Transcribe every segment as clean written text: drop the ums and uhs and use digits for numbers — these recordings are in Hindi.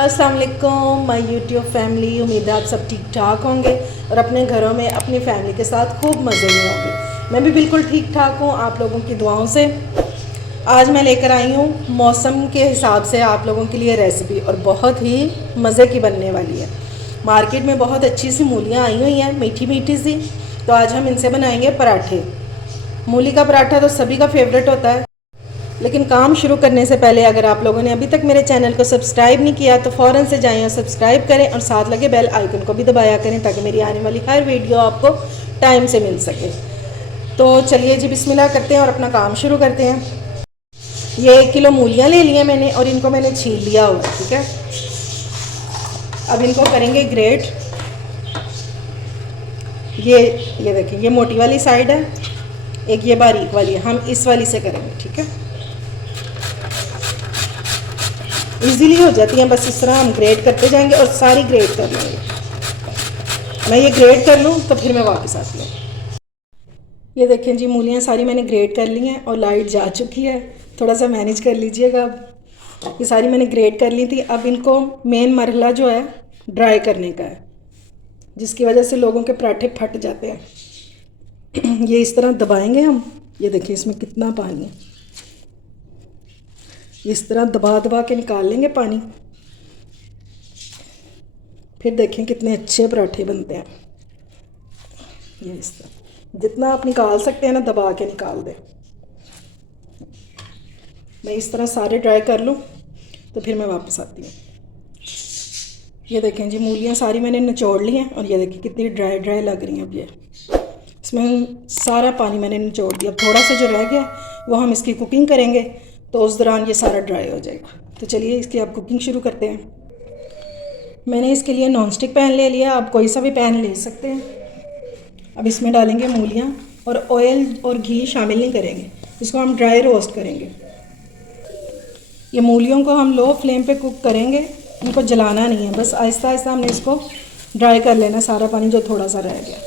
अस्सलाम वालेकुम माय यूट्यूब फैमिली। उम्मीद है आप सब ठीक ठाक होंगे और अपने घरों में अपनी फैमिली के साथ खूब मज़े में होंगे। मैं भी बिल्कुल ठीक ठाक हूँ आप लोगों की दुआओं से। आज मैं लेकर आई हूँ मौसम के हिसाब से आप लोगों के लिए रेसिपी और बहुत ही मज़े की बनने वाली है। मार्केट में बहुत अच्छी सी मूलियाँ आई हुई हैं, मीठी मीठी सी, तो आज हम इनसे बनाएंगे पराठे। मूली का पराठा तो सभी का फेवरेट होता है, लेकिन काम शुरू करने से पहले अगर आप लोगों ने अभी तक मेरे चैनल को सब्सक्राइब नहीं किया तो फ़ौरन से जाएं और सब्सक्राइब करें और साथ लगे बेल आइकन को भी दबाया करें ताकि मेरी आने वाली हर वीडियो आपको टाइम से मिल सके। तो चलिए जी बिस्मिल्लाह करते हैं और अपना काम शुरू करते हैं। ये 1 किलो मूलियाँ ले ली हैं मैंने और इनको मैंने छील लिया हुआ, ठीक है। अब इनको करेंगे ग्रेट। ये देखिए, ये मोटी वाली साइड है, एक ये बारीक वाली है, हम इस वाली से करेंगे, ठीक है। इजीली हो जाती हैं, बस इस तरह हम ग्रेड करते जाएंगे और सारी ग्रेड कर लेंगे। मैं ये ग्रेड कर लूँ तो फिर मैं वापस आती हूँ। ये देखें जी, मूलियाँ सारी मैंने ग्रेड कर ली हैं और लाइट जा चुकी है, थोड़ा सा मैनेज कर लीजिएगा। अब ये सारी मैंने ग्रेड कर ली थी। अब इनको मेन मरहला जो है ड्राई करने का है, जिसकी वजह से लोगों के पराठे फट जाते हैं। ये इस तरह दबाएंगे हम। ये देखिए इसमें कितना पानी है, इस तरह दबा दबा के निकाल लेंगे पानी। फिर देखें कितने अच्छे पराठे बनते हैं। ये इस तरह जितना आप निकाल सकते हैं ना, दबा के निकाल दें। मैं इस तरह सारे ड्राई कर लूँ तो फिर मैं वापस आती हूँ। ये देखें जी, मूलियाँ सारी मैंने निचोड़ ली हैं और ये देखिए कितनी ड्राई ड्राई लग रही हैं। अब ये इसमें सारा पानी मैंने निचोड़ दिया। थोड़ा सा जो रह गया वो हम इसकी कुकिंग करेंगे, तो उस दौरान ये सारा ड्राई हो जाएगा। तो चलिए इसकी आप कुकिंग शुरू करते हैं। मैंने इसके लिए नॉन स्टिक पैन ले लिया, आप कोई सा भी पैन ले सकते हैं। अब इसमें डालेंगे मूलियाँ और ऑयल और घी शामिल नहीं करेंगे, इसको हम ड्राई रोस्ट करेंगे। ये मूलियों को हम लो फ्लेम पे कुक करेंगे, इनको जलाना नहीं है, बस आहिस्ता आहिस्ता हमने इसको ड्राई कर लेना, सारा पानी जो थोड़ा सा रह गया।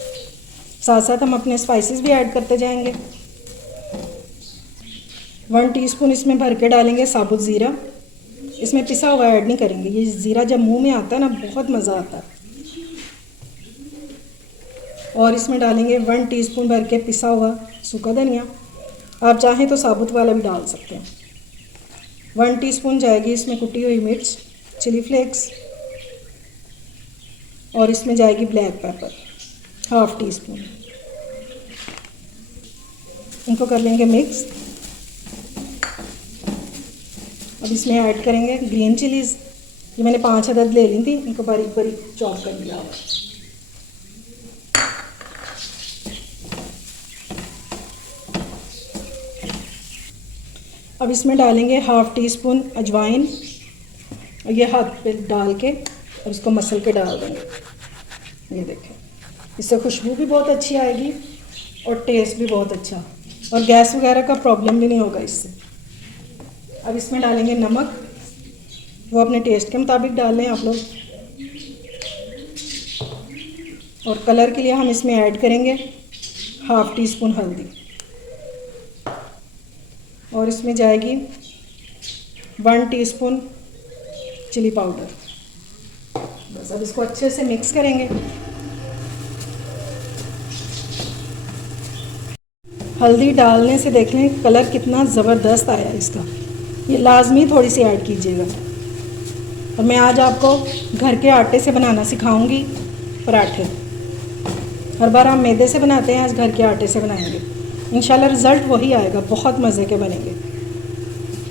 साथ साथ हम अपने स्पाइसेस भी ऐड करते जाएंगे। 1 टीस्पून इसमें भर के डालेंगे साबुत ज़ीरा। इसमें पिसा हुआ ऐड नहीं करेंगे, ये ज़ीरा जब मुंह में आता है ना बहुत मज़ा आता है। और इसमें डालेंगे 1 टीस्पून भर के पिसा हुआ सूखा धनिया, आप चाहें तो साबुत वाला भी डाल सकते हैं। 1 टीस्पून जाएगी इसमें कुटी हुई मिर्च, चिली फ्लेक्स, और इसमें जाएगी ब्लैक पेपर 1/2 टीस्पून। इनको कर लेंगे मिक्स। अब इसमें ऐड करेंगे ग्रीन चिलीज़। ये मैंने 5 अदद ले ली थी, इनको बारीक बारीक चॉप कर लिया हुआ। अब इसमें डालेंगे 1/2 टीस्पून अजवाइन, और ये हाथ पे डाल के और इसको मसल के डाल देंगे। ये देखें, इससे खुशबू भी बहुत अच्छी आएगी और टेस्ट भी बहुत अच्छा, और गैस वगैरह का प्रॉब्लम भी नहीं होगा इससे। अब इसमें डालेंगे नमक, वो अपने टेस्ट के मुताबिक डाल लें आप लोग। और कलर के लिए हम इसमें ऐड करेंगे 1/2 टीस्पून हल्दी, और इसमें जाएगी 1 टीस्पून चिली पाउडर। बस अब इसको अच्छे से मिक्स करेंगे। हल्दी डालने से देख लें कलर कितना ज़बरदस्त आया इसका, ये लाजमी थोड़ी सी ऐड कीजिएगा। और मैं आज आपको घर के आटे से बनाना सिखाऊंगी पराठे। हर बार हम मैदे से बनाते हैं, आज घर के आटे से बनाएंगे। इंशाल्लाह रिज़ल्ट वही आएगा, बहुत मज़े के बनेंगे।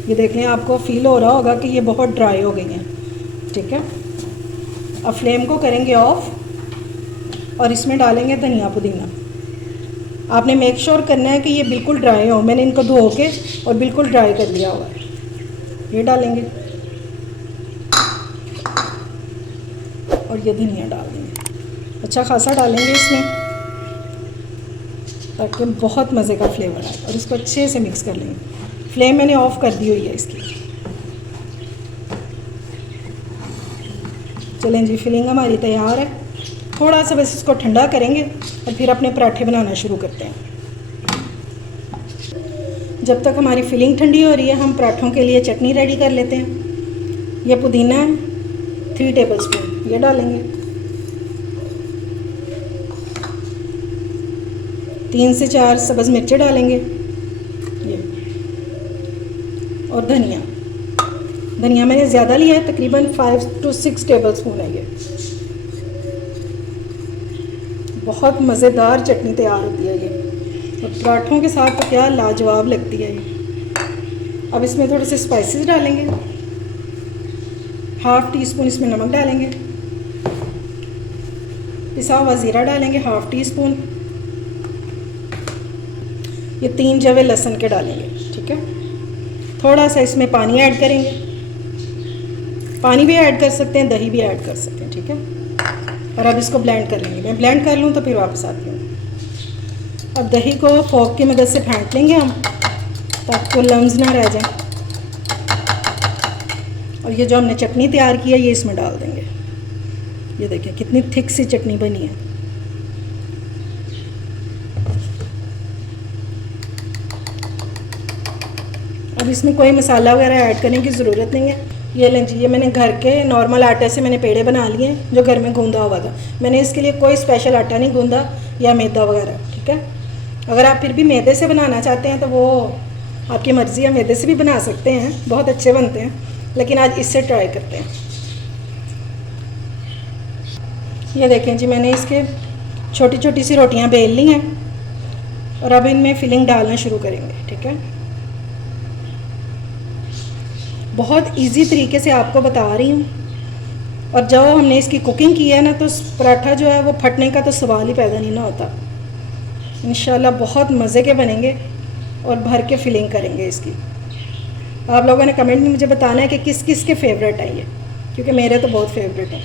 ये देख लें, आपको फील हो रहा होगा कि ये बहुत ड्राई हो गई हैं, ठीक है। अब फ्लेम को करेंगे ऑफ और इसमें डालेंगे धनिया पुदीना। आपने मेक श्योर करना है कि ये बिल्कुल ड्राई हो। मैंने इनको धो के और बिल्कुल ड्राई कर लिया हुआ है। ये डालेंगे और ये धनिया डाल देंगे, अच्छा खासा डालेंगे इसमें ताकि बहुत मज़े का फ्लेवर आए। और इसको अच्छे से मिक्स कर लेंगे। फ्लेम मैंने ऑफ़ कर दी हुई है इसकी। चलें जी, फिलिंग हमारी तैयार है। थोड़ा सा बस इसको ठंडा करेंगे और फिर अपने पराठे बनाना शुरू करते हैं। जब तक हमारी फिलिंग ठंडी हो रही है, हम पराठों के लिए चटनी रेडी कर लेते हैं। ये पुदीना है, 3 टेबलस्पून ये डालेंगे, 3 से 4 सब्ज़ मिर्चें डालेंगे ये, और धनिया मैंने ज़्यादा लिया है, तकरीबन 5 to 6 टेबलस्पून है ये। बहुत मज़ेदार चटनी तैयार होती है ये, और पराठों के साथ तो क्या लाजवाब लगती है ये। अब इसमें थोड़े से स्पाइसेस डालेंगे, 1/2 टीस्पून इसमें नमक डालेंगे, पिसा हुआ ज़ीरा डालेंगे 1/2 टीस्पून, ये 3 जवे लहसुन के डालेंगे, ठीक है। थोड़ा सा इसमें पानी ऐड करेंगे, पानी भी ऐड कर सकते हैं, दही भी ऐड कर सकते हैं, ठीक है। और अब इसको ब्लेंड कर लेंगे, मैं ब्लेंड कर लूँ तो फिर वापस आती हूँ। अब दही को फोक की मदद से फेंट लेंगे हम, ताकि कोई लम्स ना रह जाए। और ये जो हमने चटनी तैयार की है ये इसमें डाल देंगे। ये देखिए कितनी थिक सी चटनी बनी है। अब इसमें कोई मसाला वगैरह ऐड करने की ज़रूरत नहीं है। ये लें जी, ये मैंने घर के नॉर्मल आटे से मैंने पेड़े बना लिए हैं जो घर में गूंदा हुआ था। मैंने इसके लिए कोई स्पेशल आटा नहीं गूंदा या मैदा वगैरह, ठीक है। अगर आप फिर भी मैदे से बनाना चाहते हैं तो वो आपकी मर्ज़ी है, मैदे से भी बना सकते हैं, बहुत अच्छे बनते हैं, लेकिन आज इससे ट्राई करते हैं। ये देखें जी, मैंने इसके छोटी छोटी सी रोटियां बेल ली हैं और अब इनमें फिलिंग डालना शुरू करेंगे, ठीक है। बहुत इजी तरीके से आपको बता रही हूँ, और जब हमने इसकी कुकिंग की है ना तो पराठा जो है वो फटने का तो सवाल ही पैदा नहीं ना होता। इंशाल्लाह बहुत मज़े के बनेंगे और भर के फिलिंग करेंगे इसकी। आप लोगों ने कमेंट में मुझे बताना है कि किस किस के फेवरेट है ये, क्योंकि मेरे तो बहुत फेवरेट है।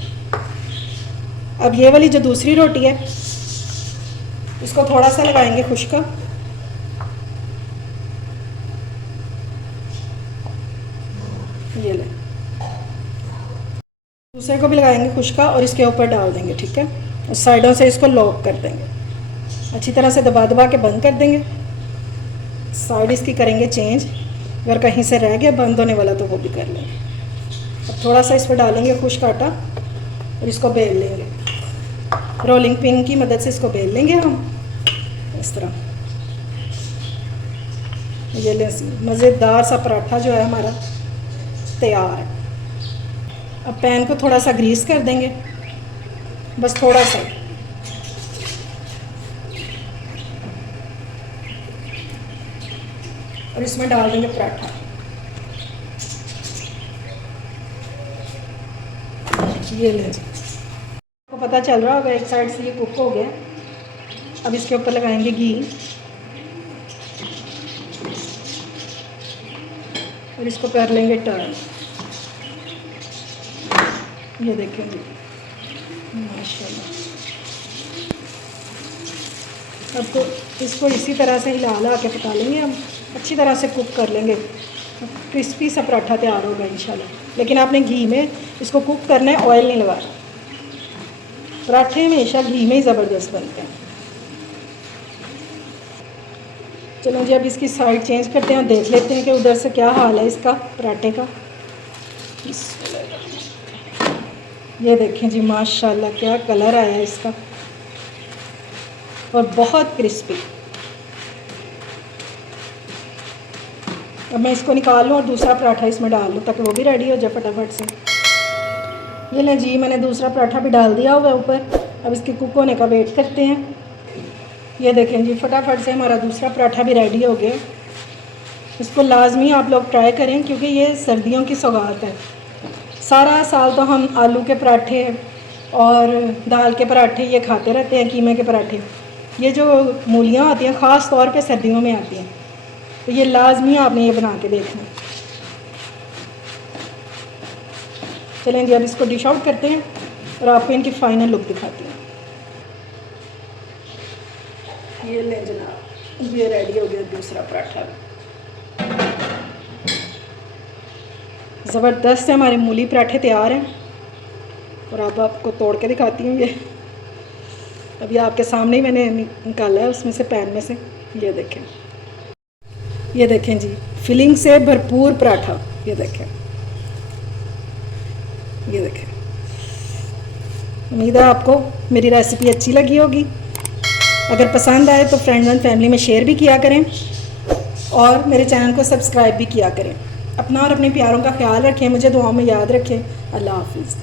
अब ये वाली जो दूसरी रोटी है इसको थोड़ा सा लगाएंगे खुश्का, ये ले, दूसरे को भी लगाएंगे खुश्का और इसके ऊपर डाल देंगे, ठीक है। और साइडों से इसको लॉक कर देंगे, अच्छी तरह से दबा दबा के बंद कर देंगे। साइड इसकी करेंगे चेंज, अगर कहीं से रह गया बंद होने वाला तो वो भी कर लेंगे। अब थोड़ा सा इस पर डालेंगे खुश्क आटा और इसको बेल लेंगे, रोलिंग पिन की मदद से इसको बेल लेंगे हम इस तरह। ये ले, मज़ेदार सा पराठा जो है हमारा तैयार है। अब पैन को थोड़ा सा ग्रीस कर देंगे, बस थोड़ा सा, और इसमें डाल देंगे पराठा। ये ले, आपको पता चल रहा होगा एक साइड से ये कुक हो गया। अब इसके ऊपर लगाएंगे घी और इसको कर लेंगे टर्न। ये देखेंगे माशाल्लाह। अब तो इसको इसी तरह से हिला ला के पका लेंगे हम, अच्छी तरह से कुक कर लेंगे, क्रिस्पी सा पराठा तैयार होगा इंशाल्लाह। लेकिन आपने घी में इसको कुक करना है, ऑयल नहीं लगाना। पराठे हमेशा घी में ही ज़बरदस्त बनते हैं। चलो जी, अब इसकी साइड चेंज करते हैं और देख लेते हैं कि उधर से क्या हाल है इसका पराठे का। ये देखें जी माशाल्लाह क्या कलर आया है इसका, और बहुत क्रिस्पी। अब मैं इसको निकाल लूँ और दूसरा पराठा इसमें डाल लूँ ताकि वो भी रेडी हो जाए फटाफट से। ये लें जी, मैंने दूसरा पराठा भी डाल दिया हुआ है ऊपर। अब इसके कुक होने का वेट करते हैं। ये देखें जी, फटाफट से हमारा दूसरा पराठा भी रेडी हो गया। इसको लाजमी आप लोग ट्राई करें, क्योंकि ये सर्दियों की सौगात है। सारा साल तो हम आलू के पराठे और दाल के पराठे ये खाते रहते हैं, कीमे के पराठे। ये जो मूलियाँ आती हैं ख़ास तौर पे सर्दियों में आती हैं, तो ये लाजमी आपने ये बना के देखना। चलें जी, अब इसको डिश आउट करते हैं और आपको इनकी फ़ाइनल लुक दिखाती हूँ। ये लें जनाब, ये रेडी हो गया दूसरा पराठा। ज़बरदस्त है, हमारे मूली पराठे तैयार हैं। और अब आपको तोड़ के दिखाती हूँ। ये अभी आपके सामने ही मैंने निकाला है उसमें से, पैन में से। ये देखें जी, फिलिंग से भरपूर पराठा। ये देखें उम्मीद है आपको मेरी रेसिपी अच्छी लगी होगी। अगर पसंद आए तो फ्रेंड्स एंड फैमिली में शेयर भी किया करें और मेरे चैनल को सब्सक्राइब भी किया करें। अपना और अपने प्यारों का ख्याल रखें, मुझे दुआओं में याद रखें। अल्लाह हाफिज़।